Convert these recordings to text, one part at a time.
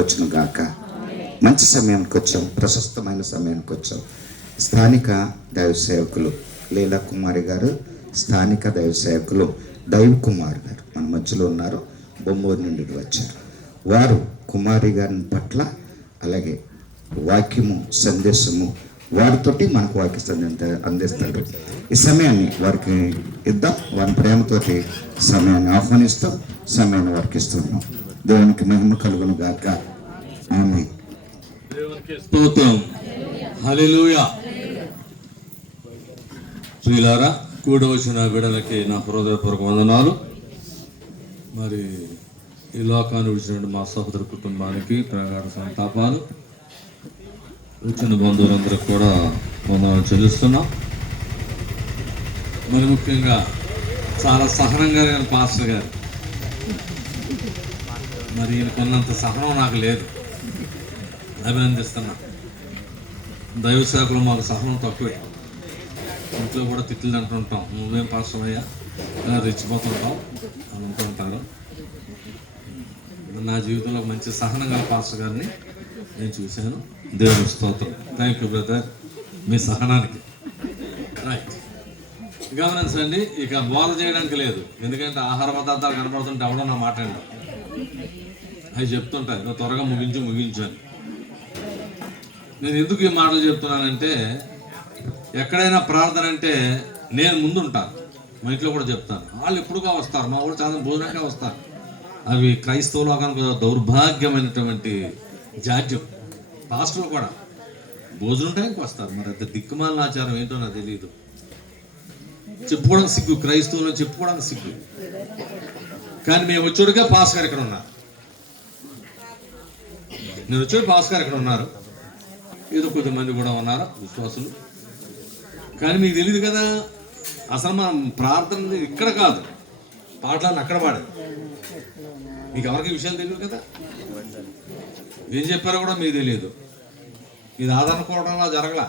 వచ్చును గాక. మంచి సమయానికి వచ్చాం, ప్రశస్తమైన సమయానికి వచ్చాం. స్థానిక దైవ సేవకులు లీలా కుమారి గారు, స్థానిక దైవ సేవకులు దైవ్ కుమార్ గారు మన మధ్యలో ఉన్నారు. బొమ్మూరు నుండి వచ్చారు. వారు కుమారి గారిని పట్ల అలాగే వాక్యము సందేశము వారితోటి మనకు వాక్య సందేశం అందిస్తారు. ఈ సమయాన్ని వారికి ఇద్దాం, వారి ప్రేమతోటి సమయాన్ని ఆహ్వానిస్తాం, సమయాన్ని వారికి ఇస్తున్నాం. దేవునికి మహిమ కలుగును గాక. ఆమేన్. దేవునికి స్తోత్రం. హల్లెలూయా. ప్రియులారా, కూడి వచ్చిన బిడ్డలకి నా హృదయపూర్వక వందనాలు. మరి ఈ లోకాన్ని విడిచినటువంటి మా సహోదర కుటుంబానికి ప్రగాఢ సంతాపాలు. వచ్చిన బంధువులందరికీ కూడా వందనాలు చెల్లిస్తున్నాం. మరి ముఖ్యంగా చాలా సహనంగా నేను పాస్టర్ గారు, మరి ఈయనకున్నంత సహనం నాకు లేదు. అభినందిస్తున్నా. దైవ శాఖలో మాకు సహనం తక్కువే. ఇంట్లో కూడా తిట్లు అంటుంటాం, నువ్వేం పాస్టర్ అయ్యా రెచ్చిపోతుంటాం అని అంటుంటారు. నా జీవితంలో మంచి సహనం గల పాస్టర్ గారిని నేను చూశాను. దేవుని స్తోత్రం. థ్యాంక్ యూ బ్రదర్, మీ సహనానికి. రైట్, గమనించండి. ఇక బోధ చేయడానికి లేదు, ఎందుకంటే ఆహార పదార్థాలు కనబడుతుంటే ఎవడో నా మాట అవి చెప్తుంటాయి, నువ్వు త్వరగా ముగించాను. నేను ఎందుకు ఈ మాటలు చెప్తున్నానంటే, ఎక్కడైనా ప్రార్థన అంటే నేను ముందుంటాను. మా ఇంట్లో కూడా చెప్తాను, వాళ్ళు ఎప్పుడుగా వస్తారు, మా ఊరు చాలా భోజనంగా వస్తారు. అవి క్రైస్తవ లోకానికి దౌర్భాగ్యమైనటువంటి జాడ్యం. పాస్టర్లు కూడా భోజనం టైంకి వస్తారు. మరి అంత దిక్కుమాలిన ఆచారం ఏంటో నాకు తెలియదు. చెప్పుకోవడానికి సిగ్గు, క్రైస్తవులను చెప్పుకోవడానికి సిగ్గు. కానీ మేము వచ్చాడుగా పాస్ గారు ఇక్కడ ఉన్నారు, నేను వచ్చాడు పాస్ గారు ఇక్కడ ఉన్నారు, ఏదో కొద్దిమంది కూడా ఉన్నారు విశ్వాసులు. కానీ మీకు తెలియదు కదా, అసలు మనం ప్రార్థన ఇక్కడ కాదు, పాటలను అక్కడ పాడేది. మీకు ఎవరికి విషయం తెలియదు కదా, ఏం చెప్పారో కూడా మీకు తెలియదు. ఇది ఆదనుకోవడంలో జరగలా.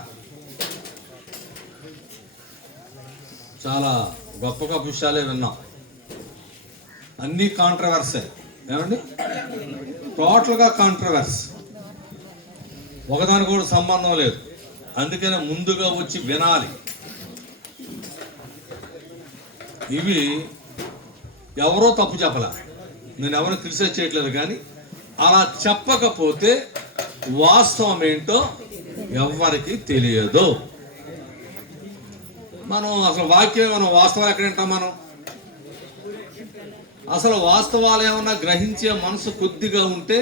చాలా గొప్ప గొప్ప విషయాలే విన్నాం. అన్నీ కాంట్రవర్సే. ఏమండి, టోటల్గా కాంట్రవర్స్, ఒకదానికి కూడా సంబంధం లేదు. అందుకనే ముందుగా వచ్చి వినాలి. ఇవి ఎవరో తప్పు చెప్పలే, నేను ఎవరిని క్రిటిసైజ్ చేయట్లేదు. కానీ అలా చెప్పకపోతే వాస్తవం ఏంటో ఎవరికి తెలియదు. మనం అసలు వాక్యం, మనం వాస్తవాలు ఎక్కడ వింటాం? మనం అసలు వాస్తవాలు ఏమన్నా గ్రహించే మనసు కొద్దిగా ఉంటే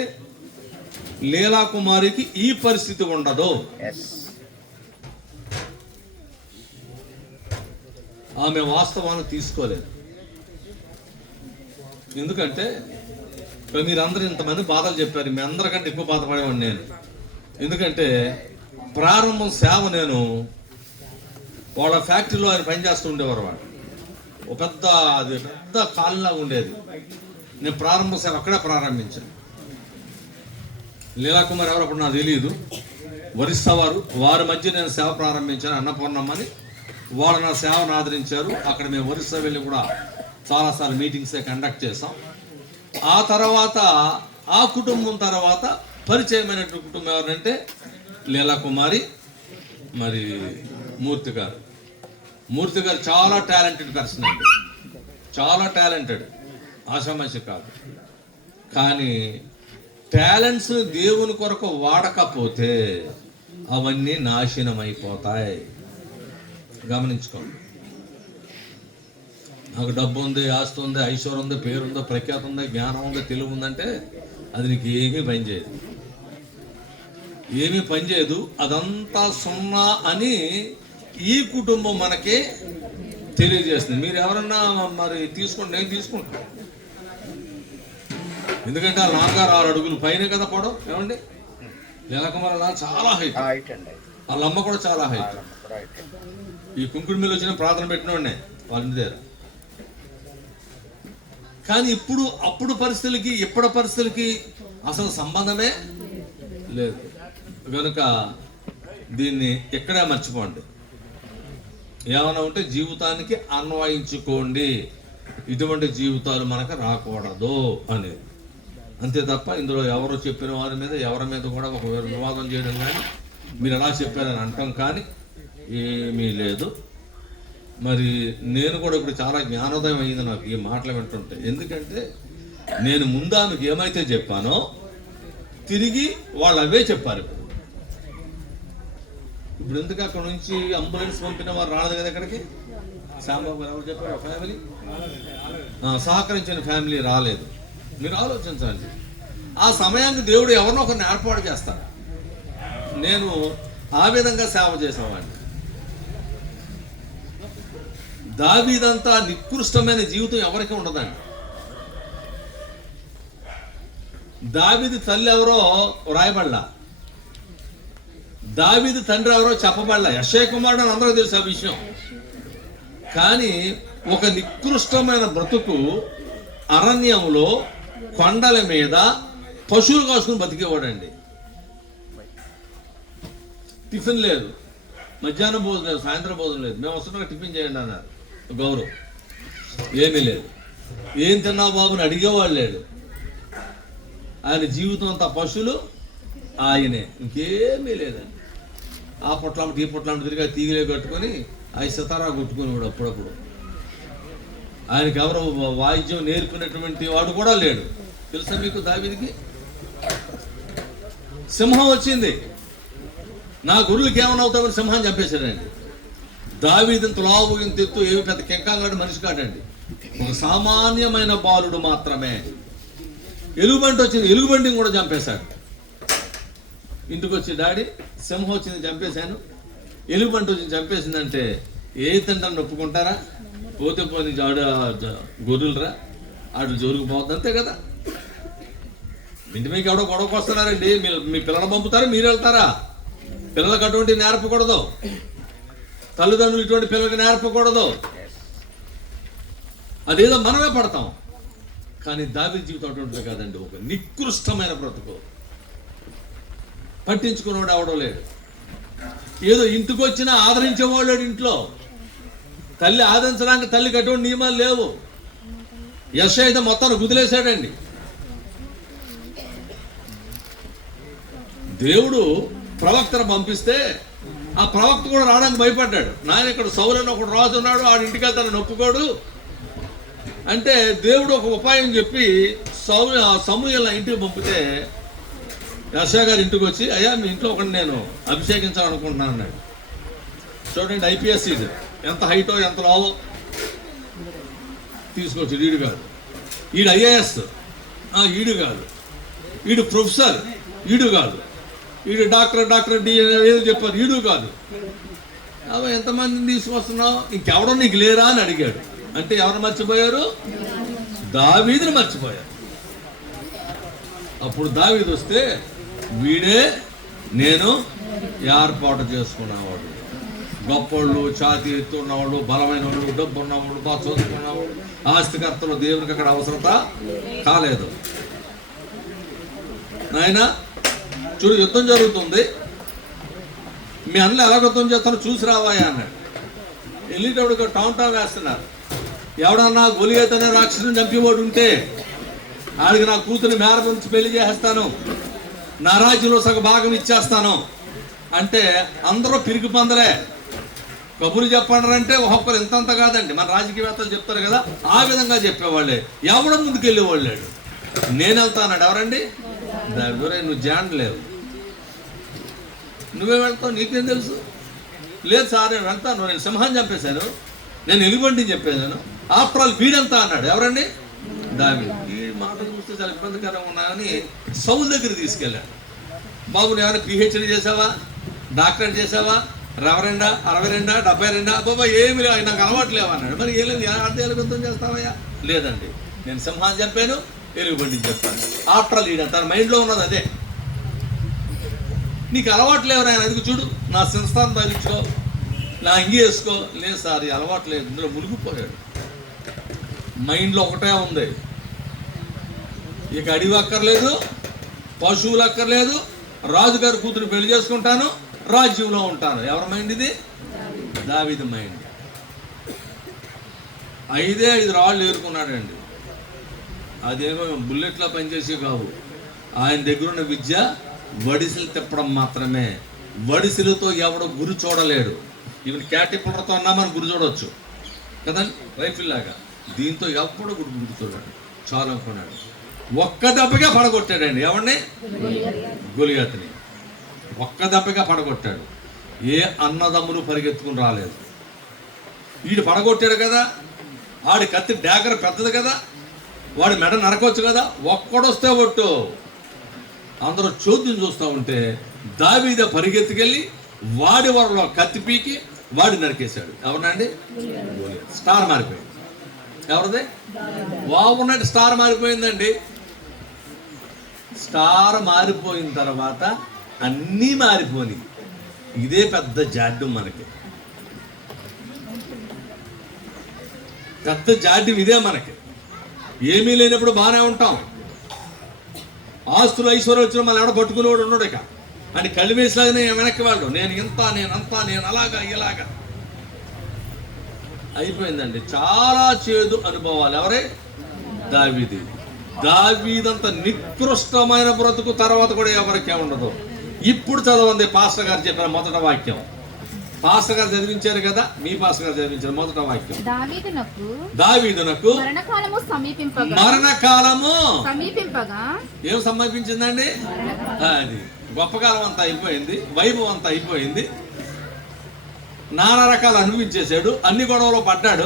లీలా కుమారికి ఈ పరిస్థితి ఉండదు. ఆమె వాస్తవాన్ని తీసుకోలేదు. ఎందుకంటే మీరందరూ ఇంతమంది బాధలు చెప్పారు, మీ అందరికంటే ఎక్కువ బాధపడేవాడిని నేను. ఎందుకంటే ప్రారంభం సేవ, నేను వాళ్ళ ఫ్యాక్టరీలో ఆయన పనిచేస్తూ ఉండేవారు. వాడు ఒక పెద్ద కాలులా ఉండేది. నేను ప్రారంభ సేవ అక్కడే ప్రారంభించాను. లీలాకుమార్ ఎవరప్పుడు నాకు తెలియదు, ఒరిస్సా వారి మధ్య నేను సేవ ప్రారంభించాను. అన్నపూర్ణమ్మని వాళ్ళు నా సేవను ఆదరించారు. అక్కడ మేము ఒరిస్సా వెళ్ళి కూడా చాలాసార్లు మీటింగ్సే కండక్ట్ చేసాం. ఆ తర్వాత ఆ కుటుంబం తర్వాత పరిచయమైనటువంటి కుటుంబం ఎవరంటే లీలా కుమారి, మరి మూర్తి గారు. మూర్తి గారు చాలా టాలెంటెడ్ పర్సన్ అండి, చాలా టాలెంటెడ్, ఆషామాషి కాదు. కానీ టాలెంట్స్ దేవుని కొరకు వాడకపోతే అవన్నీ నాశనం అయిపోతాయి. గమనించుకోండి. నాకు డబ్బు ఉంది, ఆస్తి ఉంది, ఐశ్వర్యం ఉంది, పేరు ఉంది, ప్రఖ్యాతి ఉంది, జ్ఞానం ఉంది, తెలివి ఉందంటే అది నీకు ఏమీ పనిచేయదు, ఏమీ పనిచేయదు. అదంతా సున్నా అని ఈ కుటుంబం మనకి తెలియజేస్తుంది. మీరు ఎవరన్నా మరి తీసుకోండి, నేను తీసుకుంటాను. ఎందుకంటే ఆ నాన్నగారు 6 అడుగులు పైన కదా పడవు. ఏమండి, లీలాకుమార్ అలా చాలా హైట్, వాళ్ళ అమ్మ కూడా చాలా హైట్. ఈ కుంకుడు మీద వచ్చిన ప్రార్థన పెట్టినోడే వాళ్ళ ఇంటి దగ్గర. కానీ అప్పుడు పరిస్థితులకి ఇప్పటి పరిస్థితులకి అసలు సంబంధమే లేదు. కనుక దీన్ని ఎక్కడే మర్చిపోండి. ఏమైనా ఉంటే జీవితానికి అన్వయించుకోండి. ఇటువంటి జీవితాలు మనకు రాకూడదు అనేది. అంతే తప్ప ఇందులో ఎవరు చెప్పిన వారి మీద ఎవరి మీద కూడా ఒక వివాదం చేయడం కానీ మీరు ఎలా చెప్పారని అంటాం కానీ ఏమీ లేదు. మరి నేను కూడా ఇప్పుడు చాలా జ్ఞానోదయం అయింది నాకు ఈ మాటలు వింటుంటే. ఎందుకంటే నేను ముందు ఆమెకు ఏమైతే చెప్పానో తిరిగి వాళ్ళు అవే చెప్పారు. ఇప్పుడు ఎందుకు అక్కడ నుంచి అంబులెన్స్ పంపిన వారు రాలేదు కదా ఇక్కడికి? శ్యాంబాబు ఎవరు చెప్పారు? ఫ్యామిలీ సహకరించిన ఫ్యామిలీ రాలేదు. మీరు ఆలోచించండి. ఆ సమయానికి దేవుడు ఎవరినో ఒకరిని ఏర్పాటు చేస్తాడు. నేను ఆ విధంగా సేవ చేసేవాడిని. దావీదంతా నికృష్టమైన జీవితం ఎవరికి ఉండదండి. దావీదు తల్లి ఎవరో రాయబడలా, దావీదు తండ్రి ఎవరో చెప్పబడలా. యెషయా కుమారుడు అని అందరూ తెలుసు ఆ విషయం. కానీ ఒక నికృష్టమైన బ్రతుకు, అరణ్యంలో కొండల మీద పశువులు కాసుకుని బతికేవాడండి. టిఫిన్ లేదు, మధ్యాహ్నం భోజనం లేదు, సాయంత్రం భోజనం లేదు. మేము వస్తున్నాక టిఫిన్ చేయండి అన్నారు గౌరవ్. ఏమీ లేదు. ఏం తిన్నావు బాబుని అడిగేవాళ్ళు లేడు. ఆయన జీవితం అంతా పశువులు, ఆయనే, ఇంకేమీ లేదండి. ఆ పొట్లాంటి ఈ పొట్లాంటి తిరిగి తీగలే కట్టుకొని అవి సితారా కొట్టుకునేవాడు అప్పుడప్పుడు. ఆయనకి ఎవరు వాయిద్యం నేర్పినటువంటి వాడు కూడా లేడు. తెలుసా మీకు దావీదుకి? సింహం వచ్చింది, నా గురువులకి ఏమన్నా అవుతామని సింహాన్ని చంపేశాడండి. దావీదు ఇంత లావు ఇంత ఎత్తు, ఏమి పెద్ద కెంకాగాడు మనిషి కాడండి, ఒక సామాన్యమైన బాలుడు మాత్రమే. ఎలుగుబంటి వచ్చింది, ఎలుగుబంటిని కూడా చంపేశాడు. ఇంటికి వచ్చి డాడీ సింహం వచ్చింది చంపేశాను, ఎలుగుబంటి వచ్చింది చంపేసిందంటే ఏ తండ్రిని ఒప్పుకుంటారా? పోతే పోనీ ఆడు గొర్రెలరా, ఆడు జోరుకు పోవద్దు, అంతే కదా. ఇంటి మీకు ఎవడో గొడవకు వస్తున్నారండి, మీ పిల్లలు పంపుతారా, మీరు వెళ్తారా? పిల్లలకు అటువంటి నేర్పకూడదు, తల్లిదండ్రులు ఇటువంటి పిల్లలకి నేర్పకూడదు. అదేదో మనమే పడతాం. కానీ దావీదు జీవితం అటువంటిది కాదండి. ఒక నికృష్టమైన బ్రతుకు, పట్టించుకునేవాడు ఎవడో లేడు. ఏదో ఇంటికి వచ్చినా ఆదరించేవాడు లేడు. ఇంట్లో తల్లి ఆదరించడానికి తల్లికి అటువంటి నియమాలు లేవు. యెషయా అయితే మొత్తాన్ని గుదిలేశాడండి. దేవుడు ప్రవక్తను పంపిస్తే ఆ ప్రవక్త కూడా రావడానికి భయపడ్డాడు. నాయన ఇక్కడ సౌలు అని ఒకడు రాజు ఉన్నాడు, ఆడి ఇంటికి వెళ్తానని ఒప్పుకోడు అంటే దేవుడు ఒక ఉపాయం చెప్పి సమూయేలు ఇంటికి పంపితే యెషయా గారి ఇంటికి వచ్చి, అయ్యా మీ ఇంట్లో ఒకటి నేను అభిషేకించాలనుకుంటున్నాను అన్నాడు. చూడండి, ఐపీఎస్ ఇది ఎంత హైటో ఎంత లావో తీసుకొచ్చి. ఈడు కాదు, ఈడు ఐఏఎస్, ఈడు కాదు, ఈడు ప్రొఫెసర్, ఈడు కాదు, ఈడు డాక్టర్ డి ఏదో చెప్పారు, ఈడు కాదు. అవి ఎంతమందిని తీసుకొస్తున్నావు, ఇంకెవడో నీకు లేరా అని అడిగాడు. అంటే ఎవరు మర్చిపోయారు? దావీదుని మర్చిపోయారు. అప్పుడు దావీదు వస్తే, వీడే నేను ఏర్పాటు చేసుకున్నవాడు, గొప్పవాళ్ళు, ఛాతి ఎత్తు ఉన్నవాళ్ళు, బలమైన వాళ్ళు, డబ్బు ఉన్నవాళ్ళు, బాగా చదువుకున్నవాళ్ళు, ఆస్తికర్తలు, దేవునికి అక్కడ అవసరత కాలేదు. నాయన చూడు, యుద్ధం జరుగుతుంది, మీ అన్నలు ఎలా యుద్ధం చేస్తానో చూసి రావాయా అన్నాడు. వెళ్ళేటప్పుడు టాంటా వేస్తున్నారు. ఎవడన్నా గొలియత్ అనే రాక్షసుని చంపేవాడు ఉంటే ఆడికి నా కూతురు మేర నుంచి పెళ్లి చేసేస్తాను, నా రాజ్యంలో సగ భాగం ఇచ్చేస్తాను అంటే అందరూ పిరికి పందలే. కబుర్లు చెప్పండి అంటే ఒక్కొక్కరు ఇంతంత కాదండి, మన రాజకీయవేత్తలు చెప్తారు కదా, ఆ విధంగా చెప్పేవాళ్ళే. ఎవడ ముందుకు వెళ్ళేవాళ్ళు లేడు. నేను వెళ్తాన్నాడు. ఎవరండి? నువ్వు జాండలేవు, నువ్వే వెళ్తావు, నీకేం తెలుసు? లేదు సార్ నేను వెళ్తాను, నేను సింహాన్ని చంపేశాను, నేను ఎలుగుబంటిని చెప్పేశాను, ఆఫ్టర్ ఆల్ వీడంతా అన్నాడు. ఎవరండి? దావీదు. ఈ మాటలు చూస్తే చాలా ఇబ్బందికరంగా ఉన్నాయని సౌలు దగ్గర తీసుకెళ్ళాడు. బాబు నువ్వు ఏమైనా పిహెచ్డీ చేసావా, డాక్టరేట్ చేసావా, రెవరెండా, 62, 72? బాబా ఏమి లేవు, నాకు అలవాటు లేవు అన్నాడు. మరి ఏం లేదు, అర్థం ఎలుగుబంతం చేస్తావయ్యా? లేదండి, నేను సింహాన్ని చెప్పాను, ఎలుగుబంటిని చెప్పాను. ఆఫ్టర్ ఆల్ వీడ తన మైండ్లో ఉన్నది అదే. నీకు అలవాటు లేవు ఆయన, ఎందుకు చూడు, నా సంస్థానం తగిలించుకో, నా అంగి వేసుకో. లేదు సార్ ఈ అలవాటు లేదు. ఇందులో మునిగిపోయాడు. మైండ్లో ఒకటే ఉంది, ఇక అడివి అక్కర్లేదు, పశువులు అక్కర్లేదు, రాజుగారి కూతురు పెళ్లి చేసుకుంటాను, రాజ్యంలో ఉంటాను. ఎవరి మైండ్ ఇది? దావీదు మైండ్. 5 రాళ్ళు ఏరుకున్నాడండి. అదేమో బుల్లెట్లో పనిచేసే కావు. ఆయన దగ్గర ఉన్న విద్య వడిసెలు తిప్పడం మాత్రమే. వడిసెలతో ఎవడో గురి చూడలేడు. ఈవెన్ క్యాటిపులర్తో అన్నా మనం గురి చూడవచ్చు కదండి, రైఫిల్ లాగా. దీంతో ఎప్పుడు గురి చూడాడు, చాలు అనుకున్నాడు. ఒక్క దెబ్బగా పడగొట్టాడండి. ఎవరిని? గొలియాతుని ఒక్క దెబ్బగా పడగొట్టాడు. ఏ అన్నదమ్ములు పరిగెత్తుకుని రాలేదు. వీడు పడగొట్టాడు కదా, వాడి కత్తి డాగర్ పెద్దది కదా, వాడి మెడ నరకొచ్చు కదా. ఒక్కడొస్తే ఒట్టు అందరూ చోద్యం చూస్తూ ఉంటే దావీదు పరిగెత్తుకెళ్ళి వాడి వరలో కత్తి పీకి వాడి నరికేశాడు. ఎవరినండి? స్టార్ మారిపోయింది. ఎవరిది? బాగున్నట్టు స్టార్ మారిపోయిందండి. స్టార్ మారిపోయిన తర్వాత అన్నీ మారిపోయి. ఇదే పెద్ద జాడ్యం మనకి, పెద్ద జాడ్యం ఇదే మనకి. ఏమీ లేనప్పుడు బాగానే ఉంటాం. ఆస్తులు ఐశ్వర్యం వచ్చిన మనం ఎవడ పట్టుకునేవాడు ఉన్నాడు. ఇక అని కళ్ళు వేసిలాగానే వెనక్కి వాళ్ళు నేను ఇంత, నేను అంతా, నేను అలాగా ఇలాగా అయిపోయిందండి. చాలా చేదు అనుభవాలు. ఎవరే? దావీదు. దావీదంత నికృష్టమైన బ్రతుకు తర్వాత కూడా ఎవరికే ఉండదు. ఇప్పుడు చదవండి పాస్టర్ గారు చెప్పిన మొదట వాక్యం. పాస్టర్ గారు చదివించారు కదా, మీ పాస్టర్ గారు చదివించారు మొదట వాక్యం. దావీదునకు మరణకాలము సమీపింపగా ఏం సమీపించిందండి? అది గొప్ప కాలం అంతా అయిపోయింది, వైభవం అంతా అయిపోయింది, నానా రకాలు అనుభవించేశాడు, అన్ని గొడవలో పడ్డాడు,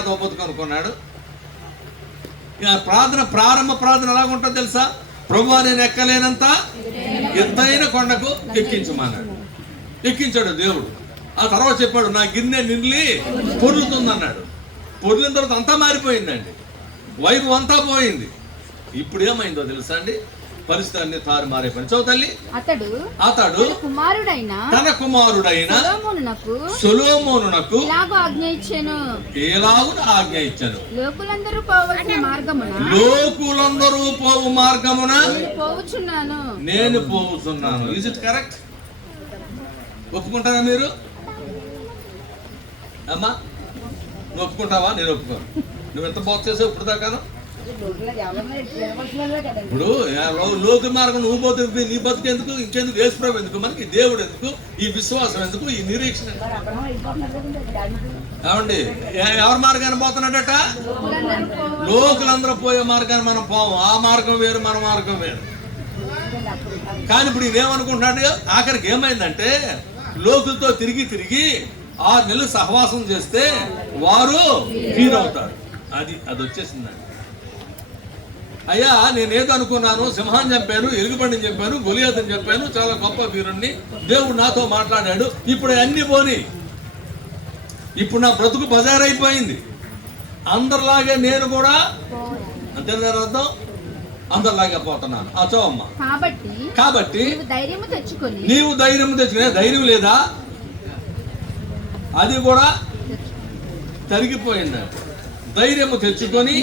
అదో బతుకనుకున్నాడు. ప్రారంభ ప్రార్థన ఎలాగుంటుందో తెలుసా? ప్రభువా నేను ఎక్కలేనంత ఎత్తైన కొండకు ఎక్కించమన్నాడు. ఎక్కించాడు దేవుడు. ఆ తర్వాత చెప్పాడు నా గిన్నె నిండి పొర్లుతుందన్నాడు. పొర్లిన తర్వాత అంతా మారిపోయిందండి, వైభవం అంతా పోయింది. ఇప్పుడు ఏమైందో తెలుసా అండి? పరిస్థితి అన్ని తారు మారైపోయింది. చదువుతల్లి. అతడు తన కుమారుడైన సొలొమోనునకు ఎలాగు ఆజ్ఞ ఇచ్చాను, లోకులందరూ పోవు మార్గమున నేను పోవుచున్నాను. Is it correct? ఒప్పుకుంటారా మీరు? అమ్మా నువ్వు ఒప్పుకుంటావా? నేను ఒప్పుకోను. నువ్వు ఎంత బాగు చేసావు ఇప్పుడు దాకాను. ఇప్పుడు లోక మార్గం నువ్వు పోతుంది, నీ బతుకు ఎందుకు? ఇంకెందుకు? యేసుప్రభువు ఎందుకు? మనకి దేవుడు ఎందుకు? ఈ విశ్వాసం ఎందుకు? ఈ నిరీక్షణ ఏమండి? ఎవరి మార్గాన్ని పోతున్నాడట? లోకులందరూ పోయే మార్గాన్ని మనం పోము. ఆ మార్గం వేరు, మన మార్గం వేరు. కానీ ఇప్పుడు ఇదేమనుకుంటున్నాడు? ఆఖరికి ఏమైందంటే లోకులతో తిరిగి 6 నెలలు సహవాసం చేస్తే వారు వీరవుతారు. అది వచ్చేసిందండి. అయ్యా నేనేదో అనుకున్నాను, సింహాన్ని చంపాను, ఎలుగుబండిని చంపాను, గొలియాతుని చంపాను, చాలా గొప్ప వీరుణ్ణి, దేవుడు నాతో మాట్లాడాడు. ఇప్పుడు అన్ని పోని, ఇప్పుడు నా బ్రతుకు బజారైపోయింది. అందరిలాగే నేను కూడా అంతే అర్థం, అందరిలాగే పోతున్నాను. అచ్చోమ్మా కాబట్టి నీవు ధైర్యం తెచ్చుకునే ధైర్యం లేదా? అది కూడా తరిగిపోయింది. ధైర్యము తెచ్చుకొని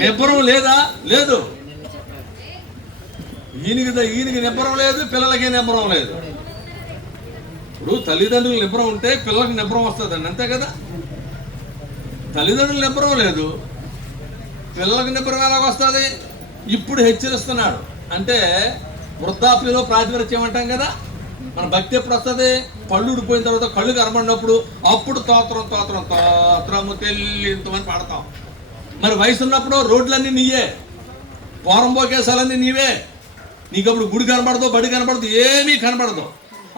నిబ్బరం లేదా? లేదు. ఈయనకి నిబ్బరం లేదు, పిల్లలకి నిబ్బరం లేదు. ఇప్పుడు తల్లిదండ్రులు నిబ్బరం ఉంటే పిల్లలకి నిబ్బరం వస్తుందండి, అంతే కదా. తల్లిదండ్రులు నిబ్బరం లేదు, పిల్లలకి నిబ్బరం ఎలాగొస్తుంది? ఇప్పుడు హెచ్చరిస్తున్నాడు. అంటే వృద్ధాప్యంలో ప్రాతిపత్యం అంటాం కదా. మన భక్తి ఎప్పుడు వస్తుంది? పళ్ళు ఊడిపోయిన తర్వాత కళ్ళు కనబడినప్పుడు అప్పుడు తోత్రము తెల్లి ఇంతమంది పాడతాం. మరి వయసు ఉన్నప్పుడు రోడ్లన్నీ నీయే, పోరంబోకేశాలన్నీ నీవే. నీకు అప్పుడు గుడి కనబడదు, బడి కనబడదు, ఏమీ కనబడదు.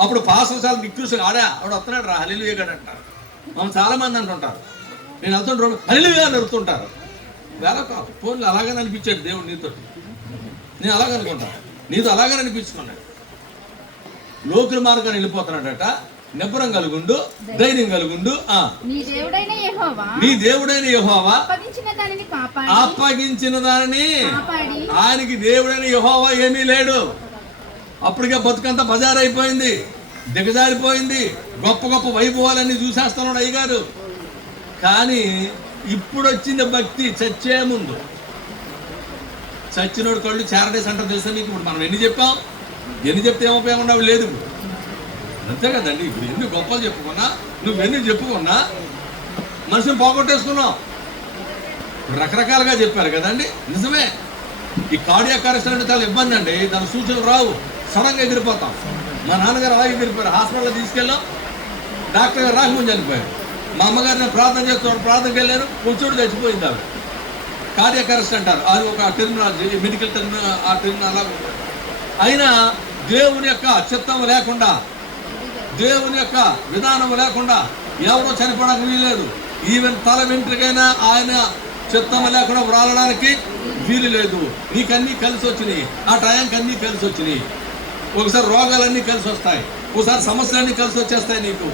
అప్పుడు పాసశాల నికృష్గా ఆవిడ వస్తున్నాడు రా హల్లెలూయా అంటారు. మనం చాలా మంది అంటుంటారు, నేను వెళ్తుంటారు హల్లెలూయా అని అడుగుతుంటారు. వేళ కాదు, ఫోన్లు అలాగని అనిపించాడు దేవుడు నీతో. నేను అలాగనుకుంటాను, నీతో అలాగని అనిపించుకున్నాడు. లోకుల మార్గాన్ని వెళ్ళిపోతున్నాడట. నిబ్బరం కలుగుండు, ధైర్యం కలుగుండు. నీ దేవుడైన యెహోవా అప్పగించిన దానిని, ఆయనకి దేవుడైన యెహోవా ఏమీ లేడు. అప్పటికే బతుకంతా బజారైపోయింది, దిగజారిపోయింది. గొప్ప గొప్ప వైభవాలన్నీ చూసేస్తున్నాడు అయ్యగారు. కానీ ఇప్పుడు వచ్చింది భక్తి చచ్చే ముందు. చచ్చినోడు కళ్ళు చారడేస్ అంటారు తెలుసా మీకు? ఇప్పుడు మనం ఎన్ని చెప్తే ఏమోపయోగం లేదు. అంతే కదండి. ఇప్పుడు ఎన్ని గొప్పలు చెప్పుకున్నా, నువ్వెన్ని చెప్పుకున్నా మనిషిని పోగొట్టేసుకున్నావు. రకరకాలుగా చెప్పారు కదండి. నిజమే, ఈ కార్డియాక్ అరెస్ట్ అంటే చాలా ఇబ్బంది అండి. దాని సూచనలు రావు, సడన్గా ఎగిరిపోతాం. మా నాన్నగారు అలాగే ఎగిరిపోయారు. హాస్పిటల్లో తీసుకెళ్ళాం, డాక్టర్ గారు రాకముందు చనిపోయారు. మా అమ్మగారు నేను ప్రార్థన చేస్తున్నాను, ప్రార్థనకి వెళ్ళాను, కూర్చోడు చచ్చిపోయింది ఆవిడ. కార్డియాక్ అరెస్ట్ అంటారు, అది ఒక టెర్మినాలజీ, మెడికల్ టెర్మినాలజీ, ఆ టెర్మినాలజీ అలా ఉంటుంది. అయినా దేవుని యొక్క చిత్తం లేకుండా, దేవుని యొక్క విధానం లేకుండా ఎవరో చనిపోవడానికి వీల్లేదు. ఈవెన్ తల వెంట్రుకైనా ఆయన చిత్తం లేకుండా వ్రాలడానికి వీలు లేదు. నీకన్నీ కలిసి వచ్చినాయి, ఆ టయానికి అన్నీ కలిసి వచ్చినాయి. ఒకసారి రోగాలన్నీ కలిసి వస్తాయి, ఒకసారి సమస్యలన్నీ కలిసి వచ్చేస్తాయి. నీకు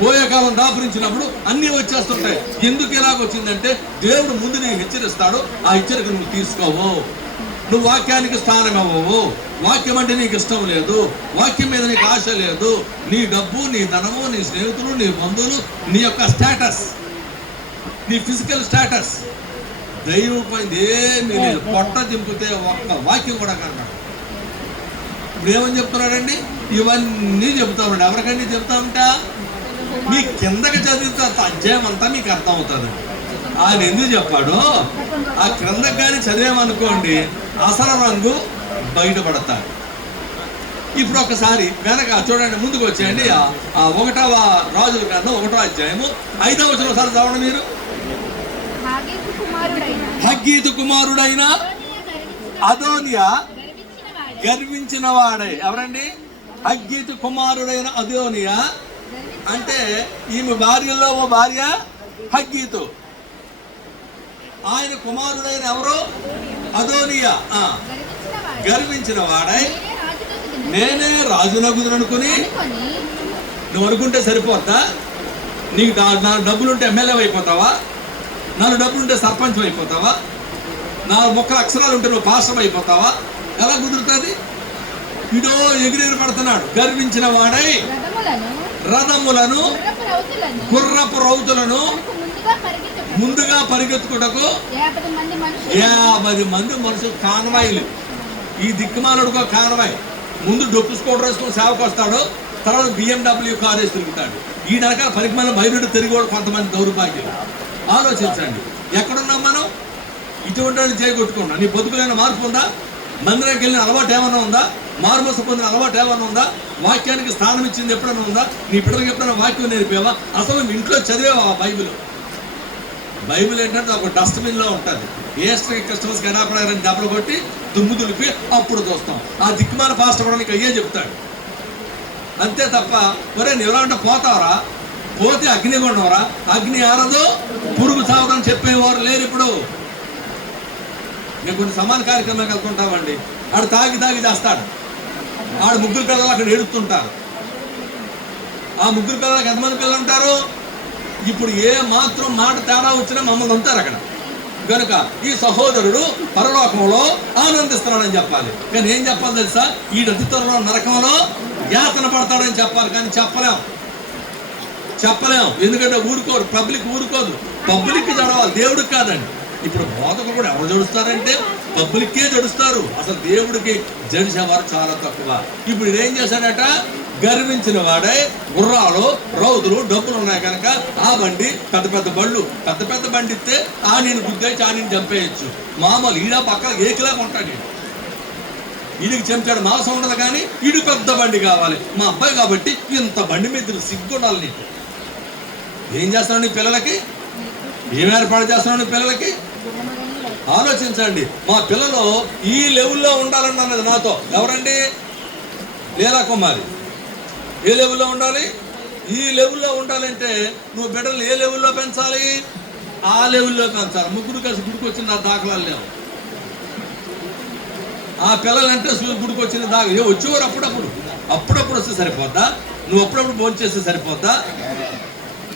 పోయే కాలం దాపురించినప్పుడు అన్నీ వచ్చేస్తుంటాయి. ఎందుకు ఇలాగొచ్చిందంటే దేవుడు ముందు నీకు హెచ్చరిస్తాడు, ఆ హెచ్చరిక నువ్వు తీసుకోవు. నువ్వు వాక్యానికి స్థానం ఇవ్వవు. వాక్యం అంటే నీకు ఇష్టం లేదు, వాక్యం మీద నీకు ఆశ లేదు. నీ డబ్బు, నీ ధనము, నీ స్నేహితులు, నీ బంధువులు, నీ యొక్క స్టేటస్, నీ ఫిజికల్ స్టేటస్, దైవమైంది ఏమీ లేదు. పొట్ట దింపితే ఒక్క వాక్యం కూడా కనబడదు. ఇప్పుడు ఏమని చెప్తున్నాడండి? ఇవన్నీ చెప్తామండి. ఎవరికండి చెప్తా ఉంటా? మీ కిందకి చదివితే అధ్యాయం అంతా మీకు అర్థం అవుతుంది. ఆయన ఎందుకు చెప్పాడో ఆ క్రిందకి కానీ చదివామనుకోండి, అసలు రంగు బయటపడతాడు. ఇప్పుడు ఒకసారి వెనక చూడండి, ముందుకు వచ్చేయండి. ఆ 1వ రాజుల గ్రంథం 1వ అధ్యాయము 5వ వచనం ఒకసారి చదవండి మీరు. హగ్గీతు కుమారుడైన అదోనియా గర్వించిన వాడే. ఎవరండి? హగ్గీతు కుమారుడైన అదోనియా అంటే ఈమె భార్యలో ఓ భార్య హగ్గీతు. ఆయన కుమారుడైన ఎవరు? అదోనియా. గర్వించిన వాడై నేనే రాజునగుదును అనుకుని. నువ్వు అనుకుంటే సరిపోద్దా? నీకు నా డబ్బులుంటే ఎమ్మెల్యే అయిపోతావా? 4 డబ్బులుంటే సర్పంచ్ అయిపోతావా? 4 ముక్కల అక్షరాలు ఉంటే నువ్వు పాస్టర్ అయిపోతావా? ఎలా కుదురుతుంది? ఇడో ఎగిరెగిరి పడుతున్నాడు. గర్వించిన వాడై రథములను, గుర్రపు రౌతులను ముందుగా పరిగెత్తుకుటకు 50 మంది మనుషులు, కాన్వాయిలు. ఈ దిక్కుమాలుడుకో కాన్వాయ్. ముందు డొక్కు స్కూటర్ వేసుకుని సేవకు వస్తాడు, తర్వాత BMW కారు వేసి తిరుగుతాడు. ఈ నరకాల పరిమాణం బయలుడు తిరిగి కూడా కొంతమంది దౌర్భాగ్యులు. ఆలోచించండి, ఎక్కడున్నాం మనం? ఇటువంటి చేయగొట్టుకున్నాం. నీ బతుకులైన మార్పు ఉందా? మందిరానికి వెళ్ళిన అలవాటు ఏమన్నా ఉందా? మారుమోస పొందిన అలవాటు ఏమన్నా ఉందా? వాక్యానికి స్థానం ఇచ్చింది ఎప్పుడైనా ఉందా? నీ బిడ్డలకు ఎప్పుడైనా వాక్యం నేర్పేవా? అసలు మీ ఇంట్లో చదివేవా బైబిల్? బైబిల్ ఏంటంటే ఒక డస్ట్బిన్లో ఉంటుంది. ఏస్టర్ కస్టమర్స్ కనాపడారని దెబ్బలు కొట్టి దుమ్ము దులిపి అప్పుడు చూస్తాం. ఆ దిక్కుమాల పాస్టర్ కూడా నీకు అయ్యే చెప్తాడు. అంతే తప్ప ఒరే ఎవరా అంటే పోతావరా, పోతే అగ్ని కొన్నవరా, అగ్ని ఆరదు పురుగు సావదని చెప్పేవారు లేరు ఇప్పుడు. నేను కొన్ని సమాన కార్యక్రమాలకు వెళ్తుంటామండి. ఆడు తాగి చేస్తాడు. ఆడు 3 పిల్లలు అక్కడ ఏడుస్తుంటారు. ఆ 3 పిల్లలకు ఎంతమంది పిల్లలు ఉంటారు? ఇప్పుడు ఏ మాత్రం మాట తేడా వచ్చినా మమ్మల్ని అంటారు అక్కడ. కనుక ఈ సహోదరుడు పరలోకంలో ఆనందిస్తున్నాడని చెప్పాలి. కానీ ఏం చెప్పాలి తెలుసా? ఈ నదితరంలో నరకంలో యాతన పడతాడని చెప్పాలి. కానీ చెప్పలేం. ఎందుకంటే ఊరుకోరు, పబ్లిక్ ఊరుకోదు. పబ్లిక్ జడవాలి, దేవుడికి కాదండి. ఇప్పుడు బోధకులు కూడా ఎవరు జడుస్తారంటే పబ్లిక్కే జడుస్తారు. అసలు దేవుడికి జడిసేవారు చాలా తక్కువ. ఇప్పుడు ఏం చేశాడట? గర్వించిన వాడే గుర్రాలు, రౌతులు, డబ్బులు ఉన్నాయి కనుక ఆ బండి, పెద్ద బండి ఇస్తే ఆ నేను గుద్దేసి ఆ నేను చంపేయచ్చు. మామూలు ఈడ పక్కన ఏకిలాగా ఉంటాడు. ఈడికి చెంచాడు మాసం ఉండదు, కానీ ఈడు పెద్ద బండి కావాలి. మా అబ్బాయి కాబట్టి ఇంత బండి మీద సిగ్గుండాలి నీకు. ఏం చేస్తున్నావు నీ పిల్లలకి? ఏం ఏర్పాటు చేస్తున్నావు నీ పిల్లలకి? ఆలోచించండి. మా పిల్లలు ఈ లెవెల్లో ఉండాలన్నది నాతో. ఎవరండి? లీలా కుమారి. ఏ లెవెల్లో ఉండాలి? ఈ లెవెల్లో ఉండాలంటే నువ్వు బిడ్డలు ఏ లెవెల్లో పెంచాలి? ఆ లెవెల్లో పెంచాలి. 3 కలిసి గుడికి వచ్చిన నా దాఖలాలు లేవు. ఆ పిల్లలంటే గుడికి వచ్చిన వచ్చేవారు అప్పుడప్పుడు వస్తే సరిపోద్దా? నువ్వు అప్పుడప్పుడు భోజనం చేస్తే సరిపోద్దా?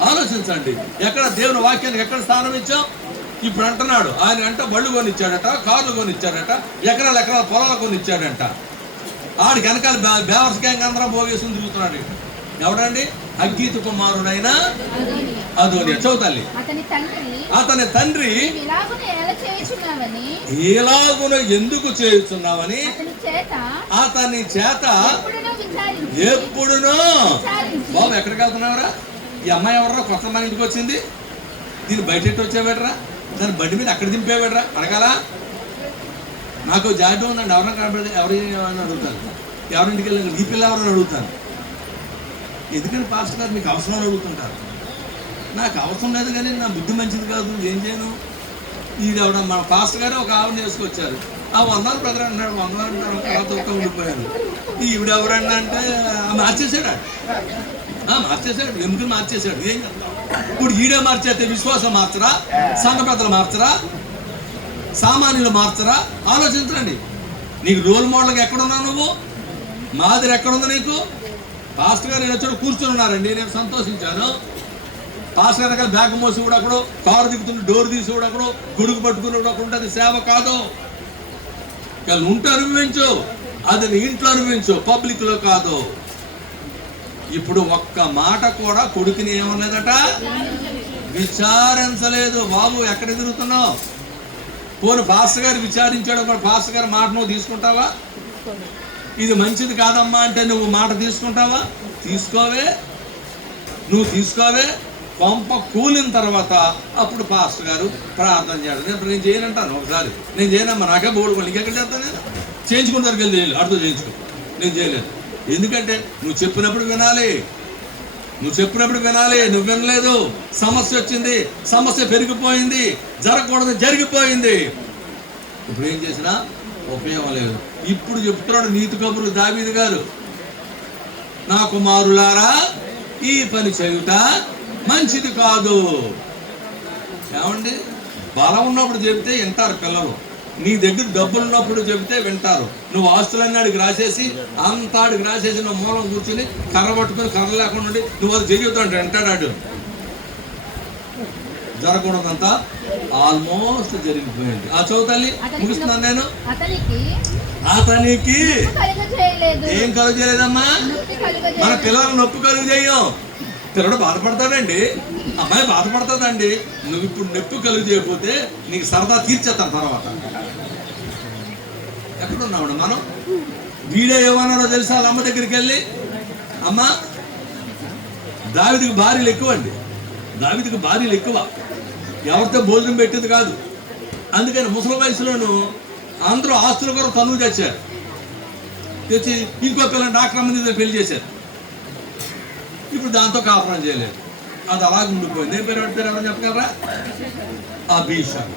ఆలోచించండి. ఎక్కడ దేవుని వాక్యానికి ఎక్కడ స్థానం ఇచ్చాం? ఇప్పుడు అంటున్నాడు ఆయన అంట బళ్ళు కొనిచ్చాడట, కార్లు కొనిచ్చాడట, ఎకరాల పొలాలు కొనిచ్చాడంట. ఆడికి వెనకాల బేవర్స్ గ్యాంగ్ అందరం పోగేసుకుని తిరుగుతున్నాడు. ఎవడండి? హగ్గీతు కుమారుడైన అదోనియా. చదువుతాలి. అతని తండ్రి ఇలాగున ఎందుకు చేయుచున్నావని అతని చేత ఎప్పుడునో. బాబు ఎక్కడికి వెళ్తున్నావురా? ఈ అమ్మాయి ఎవర్రా? కొత్త మన ఇంటికి వచ్చింది. దీన్ని బయట వచ్చావేట్రా? దాని బండి మీద అక్కడ దింపేవాడరా అడగాల. నాకు జాబ్ ఉందండి, ఎవరైనా కనబడితే ఎవరైనా అడుగుతాను, ఎవరింటికి వెళ్ళి ఈ పిల్ల ఎవరైనా అడుగుతాను. ఎందుకని పాస్టర్ గారు మీకు అవసరం అడుగుతుంటారు. నాకు అవసరం లేదు కానీ నా బుద్ధి మంచిది కాదు, ఏం చేయను. ఈవిడ మన పాస్టర్ గారు ఒక ఆవిడ చేసుకొచ్చారు. ఆ 100 బ్రదర్ అన్నాడు, 100 అంటారు, తర్వాత ఒక్క ఉండిపోయాను. ఈవిడ ఎవరన్నా అంటే మార్చేశాడు, మార్చేశాడు, ఎముకలు మార్చేశాడు. ఏం చేద్దాం ఇప్పుడు? ఈడే మార్చేస్తే విశ్వాసం మార్చరా, సంఘ పెద్దలు మార్చరా, సామాన్యులు మార్చరా? ఆలోచించండి. నీకు రోల్ మోడల్గా ఎక్కడున్నావు నువ్వు? మాదిరి ఎక్కడుంది నీకు? పాస్టర్ గారు నేను వచ్చాడు కూర్చొని ఉన్నారండి, నేను సంతోషించాను. పాస్టర్ గారు అక్కడ బ్యాగ్ మోసి కూడా అక్కడ, కారు దిగుతున్న డోర్ తీసి కూడా అక్కడ, గుడుగు పట్టుకుని కూడా అక్కడ ఉంటుంది. సేవ కాదు. ఉంటే అనుభవించు, అది నీ ఇంట్లో అనుభవించు, పబ్లిక్లో కాదు. ఇప్పుడు ఒక్క మాట కూడా కొడుకుని ఏమన్నదట, విచారించలేదు. బాబు ఎక్కడ తిరుగుతున్నావు? పోను పాస్టర్ గారు విచారించాడు, పాస్టర్ గారి మాట నువ్వు తీసుకుంటావా? ఇది మంచిది కాదమ్మా అంటే నువ్వు మాట తీసుకుంటావా? తీసుకోవే, నువ్వు తీసుకోవే. కొంప కూలిన తర్వాత అప్పుడు పాస్టర్ గారు ప్రార్థన చేయడం. నేను చేయనంటాను, ఒకసారి నేను చేయనమ్మా, నాకే బోర్డు ఇంకెక్కడ చేస్తాను, నేను చేయించుకున్న దగ్గరికి వెళ్ళి అడుగుతూ చేయించుకో. నేను చేయలేదు. ఎందుకంటే నువ్వు చెప్పినప్పుడు వినాలి, నువ్వు చెప్పినప్పుడు వినాలి. నువ్వు వినలేదు, సమస్య వచ్చింది, సమస్య పెరిగిపోయింది, జరగకూడదు జరిగిపోయింది. ఇప్పుడు ఏం చేసినా ఉపయోగం లేదు. ఇప్పుడు చెప్తున్నాడు నీతి కబుర్లు దావీదు గారు, నా కుమారులారా ఈ పని చేయుట మంచిది కాదు. ఏమండి, బలం ఉన్నప్పుడు చెబితే వింటారు పిల్లలు, నీ దగ్గర డబ్బులు ఉన్నప్పుడు చెబితే వింటారు. నువ్వు ఆస్తులన్నీ ఆడికి రాసేసి, అంత ఆడికి రాసేసి నువ్వు మూలం కూర్చుని కర్ర పట్టుకుని కర్ర లేకుండా ఉండి నువ్వు అది చెయ్యొద్దు అంటే వింటాడు. జరగకూడదంతా ఆల్మోస్ట్ జరిగిపోయింది. ఆ చదువుతల్లి ముగిస్తున్నాను నేను. అతనికి ఏం కలుగు చేయలేదమ్మా? మన పిల్లలు నొప్పి కలుగు చేయం. పిల్లడు బాధపడతాడండి, అమ్మాయి బాధపడుతుందండి. నువ్వు ఇప్పుడు నొప్పి కలుగు చేయకపోతే నీకు సరదా తీర్చేస్తాను తర్వాత. ఎక్కడున్నాడు మనం? వీడే ఏమన్నాడో తెలుసా? వాళ్ళ అమ్మ దగ్గరికి వెళ్ళి, అమ్మ దావీదుకి భార్యలు ఎక్కువ అండి, దావీదుకి భార్యలు ఎక్కువ, ఎవరితో భోజనం పెట్టేది కాదు. అందుకని ముసలి వయసులోనూ అందరూ ఆస్తుల కొరకు తనువు తెచ్చారు. తెచ్చి ఇంకో పిల్లలు డాక్టర్ అమ్మ దగ్గర పెళ్లి చేశారు. ఇప్పుడు దాంతో కాపురం చేయలేదు, అది అలాగే ఉండిపోయింది. ఏం పేరు పెడతారు ఎవరు చెప్పగలరా? అభిషేక్.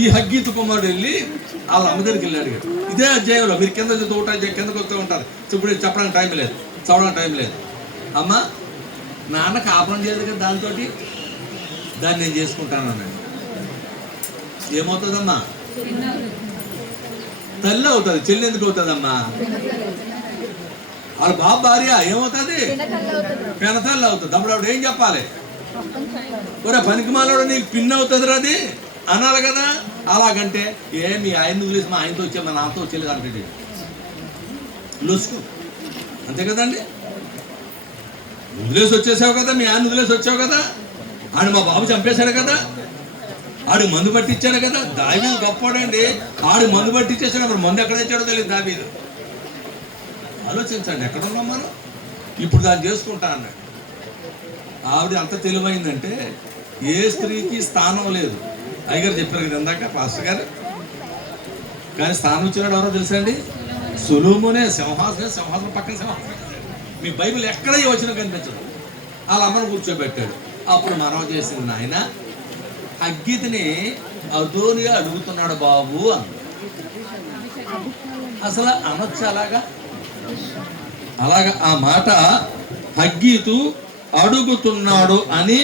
ఈ హగ్గీతు కుమారుడు వెళ్ళి వాళ్ళ అమ్మ దగ్గరికి వెళ్ళాడు. ఇదే అధ్యాయంలో మీరు కింద కిందకు వస్తూ ఉంటారు. ఇప్పుడు చెప్పడానికి టైం లేదు, చదవడానికి టైం లేదు. అమ్మ నాన్న కాపురం చేయలేదు కదా, దాంతో దాన్ని నేను చేసుకుంటాను అన్నాడు. ఏమవుతుందమ్మా? తల్లి అవుతుంది, చెల్లి ఎందుకు అవుతుందమ్మా? వాళ్ళ బాబు భార్య ఏమవుతుంది? పెనతల్లి అవుతుంది. అప్పుడు ఆవిడ ఏం చెప్పాలి? ఒరే పనికి మాలోడు నీకు పిన్ అవుతుంది రాది అనాలి కదా. అలాగంటే మీ ఆయన వదిలేసి మా ఆయనతో వచ్చే మా నాన్నతో వచ్చేది అంటే లొసుకు, అంతే కదండి. వదిలేసి వచ్చేసావు కదా, మీ ఆయన వదిలేసి వచ్చావు కదా, ఆడు మా బాబు చంపేశాడు కదా, ఆడు మందు పట్టించాడు కదా. దావీదు గొప్పవాడండి, ఆడు మందు పట్టించేసాడు. మరి మందు ఎక్కడ తెచ్చాడో తెలియదు దావీదు. ఆలోచించండి, ఎక్కడున్నాం మనం? ఇప్పుడు దాన్ని చేసుకుంటా అన్నాడు. ఆవిడ అంత తెలివైందంటే ఏ స్త్రీకి స్థానం లేదు. అయ్యగారు చెప్పారు కదా ఇందాక పాస్టర్ గారు. కానీ స్థానం ఇచ్చినాడు ఎవరో తెలుసా అండి? సొలొమోనే. సింహాసనం పక్కన సింహాసనం. మీ బైబిల్ ఎక్కడ వచ్చినా కనిపించదు. వాళ్ళ అమ్మను కూర్చోబెట్టాడు. అప్పుడు మనం చేసింది, ఆయన హగ్గీతుని అదోనిగా అడుగుతున్నాడు బాబు అని. అసలు అనొచ్చు అలాగా ఆ మాట హగ్గీతు అడుగుతున్నాడు అని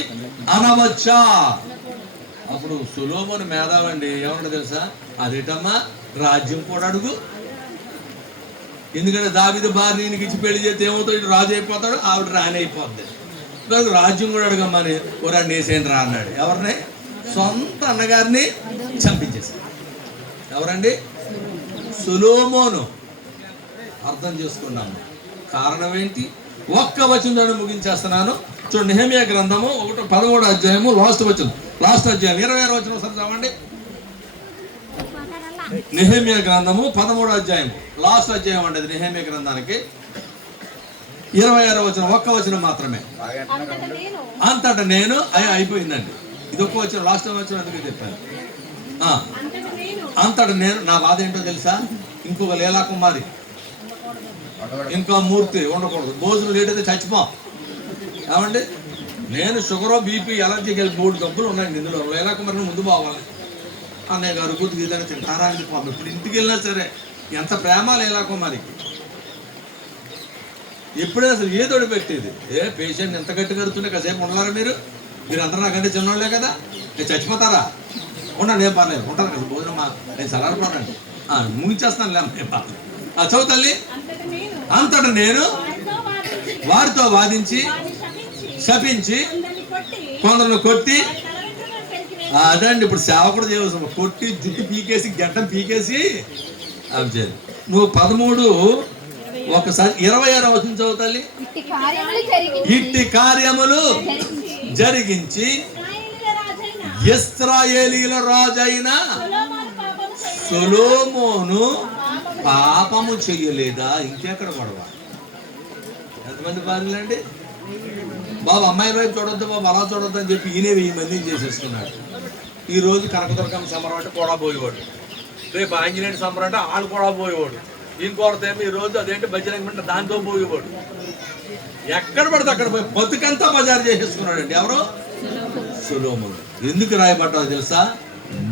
అనవచ్చా? అప్పుడు సొలొమోను మేధావండి ఏమన్నా తెలుసా? అదేటమ్మా, రాజ్యం కూడా అడుగు. ఎందుకంటే దావీదు భార్యకి ఇచ్చి పెళ్లి చేస్తే ఏమవుతాడు? రాజు అయిపోతాడు, ఆవిడ రాణి అయిపోద్ది. రాజ్యం కూడా అడగమ్మని ఓరాన్ని వేసేయండి రా అన్నాడు. ఎవరిని? సొంత అన్నగారిని చంపించేశాడు. ఎవరండి? సొలొమోను. అర్థం చేసుకున్నాము. కారణం ఏంటి? ఒక్క వచనం ముగించేస్తున్నాను. చూడండి, నెహెమ్యా గ్రంథము 13వ అధ్యాయము లాస్ట్ అధ్యాయం 26వ వచనం ఒకసారి చదవండి. నెహెమ్యా గ్రంథము 13వ అధ్యాయం లాస్ట్ అధ్యాయం అండి. అది నెహెమ్యా గ్రంథానికి 26వ వచనం, ఒక్క వచనం మాత్రమే. అంతటా నేను అయిపోయిందండి. ఇది ఒక్క వచ్చిన లాస్ట్ టైం వచ్చిన అందుకే చెప్పాను. అంతటా నేను, నా బాధ ఏంటో తెలుసా, ఇంకొక లీలా కుమారి, ఇంకో మూర్తి ఉండకూడదు. భోజనం లేట్ అయితే చచ్చిపోం. ఏమండి, నేను షుగరో బీపీ ఎలర్జీకి వెళ్ళి 3 జబ్బులు ఉన్నాయండి ఇందులో. లీలా కుమారిని ముందు పోవాలి. అన్నయ్య గారు గుర్తు గీతని తింటారా అని పాపం ఇప్పుడు ఇంటికి వెళ్ళినా సరే ఎంత ప్రేమ లీలా కుమారికి. ఎప్పుడే అసలు ఏదోడి పెట్టేది. పేషెంట్ ఎంత గట్టి కడుతుంటే కాసేపు ఉండలారా మీరు అందరూ నాకంటే చిన్నోళ్ళే కదా, నేను చచ్చిపోతారా, ఉండండి ఏం పర్లేదు, ఉంటాను కదా భోజనం, నేను సలాడిపోనండి, ముగించేస్తాను లేమ్మా పర్లేదు. చదువు తల్లి. అంతటా నేను వారితో వాదించి శపించి కొందరు కొట్టి, అదండి ఇప్పుడు సేవకుడు చేయవలసిన, కొట్టి జుట్టు పీకేసి గడ్డం పీకేసి అవి చేయాలి. నువ్వు 13 ఒకసారి 26 వచ్చింది చదువుతాలి. ఇట్టి కార్యములు జరిగించి ఇశ్రాయేలీల రాజైన సొలొమోను పాపము చెయ్యలేదా? ఇంకెక్కడ గొడవ? ఎంతమంది భార్యలండి బాబు, అమ్మాయి వైపు చూడొద్దు బాబు, అలా చూడొద్దు అని చెప్పి ఈయనే 1000 మందిని చేసేసుకున్నాడు. ఈరోజు కనకదుర్గమ్మ సంబరం అంటే కూడా పోయేవాడు, రేపు ఆంజనేయుడి సంబరం అంటే వాళ్ళు కూడా పోయేవాడు, ఇంకొకరితో ఏమో ఈరోజు అదేంటి బజరంగ అంటే దాంతో పోయేవాడు. ఎక్కడ పడితే అక్కడ పోయి బతుకంతా బజారు చేసేసుకున్నాడండి. ఎవరు? సొలొమోను. ఎందుకు రాయబడ్డావు తెలుసా?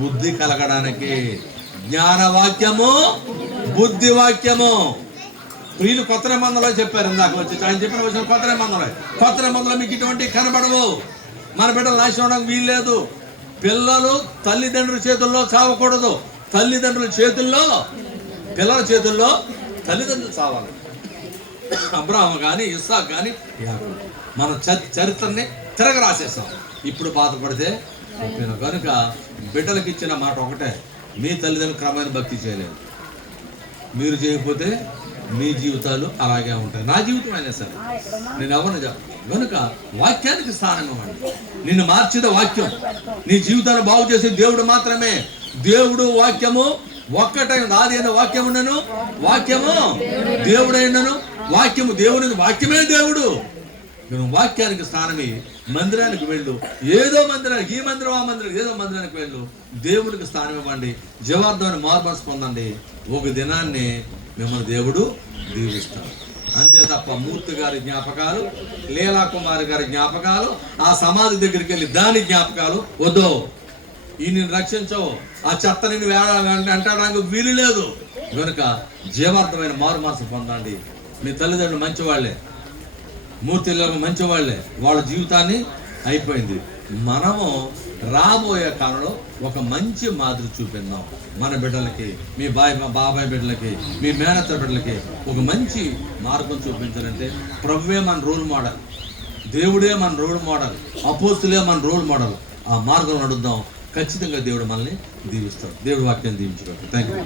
బుద్ధి కలగడానికి. జ్ఞానవాక్యము, బుద్ధి వాక్యము. వీళ్ళు కొత్త నిబంధనలో చెప్పారు. ఇందాక వచ్చి ఆయన చెప్పిన వచ్చిన కొత్త నిబంధనలో మీకు ఇటువంటి కనబడవు. మన బిడ్డలు నాశనం అవడానికి వీల్లేదు. పిల్లలు తల్లిదండ్రుల చేతుల్లో చావకూడదు. తల్లిదండ్రుల చేతుల్లో, పిల్లల చేతుల్లో తల్లిదండ్రులు చావాలి. అబ్రాహాము కానీ ఇస్సాకు కానీ మన చరిత్రని తిరగ రాసేస్తాం. ఇప్పుడు బాధపడితే కనుక బిడ్డలకు ఇచ్చిన మాట ఒకటే, మీ తల్లిదండ్రులు క్రమమైన భక్తి చేయలేదు. మీరు చేయకపోతే మీ జీవితాలు అలాగే ఉంటాయి. నా జీవితం అయినా సరే నేను ఎవరిని కనుక వాక్యానికి స్థానం ఇవ్వండి. నిన్ను మార్చేది వాక్యం. నీ జీవితాన్ని బాగు చేసే దేవుడు మాత్రమే. దేవుడు వాక్యము ఒక్కటైన ఆది అయిన వాక్యమునను, వాక్యము దేవుడైనను, వాక్యము దేవుని, వాక్యమే దేవుడు. నువ్వు వాక్యానికి స్థానమి. మందిరానికి వెళ్ళు, ఏదో మందిరానికి, ఈ మందిరం ఆ మందిరానికి, ఏదో మందిరానికి వెళ్ళు. దేవుడికి స్థానం ఇవ్వండి. జీవార్థమైన మార్మల్స్ పొందండి. ఒక దినాన్ని మిమ్మల్ని దేవుడు దీవిస్తాడు. అంతే తప్ప మూర్తి గారి జ్ఞాపకాలు, లీలా కుమారి గారి జ్ఞాపకాలు, ఆ సమాధి దగ్గరికి వెళ్ళి దాని జ్ఞాపకాలు వద్దు. ఈ నిన్ను రక్షించవు, ఆ చెత్త నిన్ను వెంటాడడానికి వీలు లేదు. కనుక జీవార్థమైన మారు మనసు పొందండి. మీ తల్లిదండ్రులు మంచివాళ్లే, మూర్తిలకు మంచివాళ్లే. వాళ్ళ జీవితాన్ని అయిపోయింది. మనము రాబోయే కాలంలో ఒక మంచి మాదిరి చూపిద్దాం. మన బిడ్డలకి, మీ బాబాయ్ బిడ్డలకి, మీ మేనత్త బిడ్డలకి ఒక మంచి మార్గం చూపించాలంటే ప్రభువే మన రోల్ మోడల్, దేవుడే మన రోల్ మోడల్, అపోస్తులే మన రోల్ మోడల్. ఆ మార్గం నడుద్దాం. ఖచ్చితంగా దేవుడు మనల్ని దీవిస్తాడు. దేవుడు వాక్యాన్ని దీవించుకోవాలి. Thank you.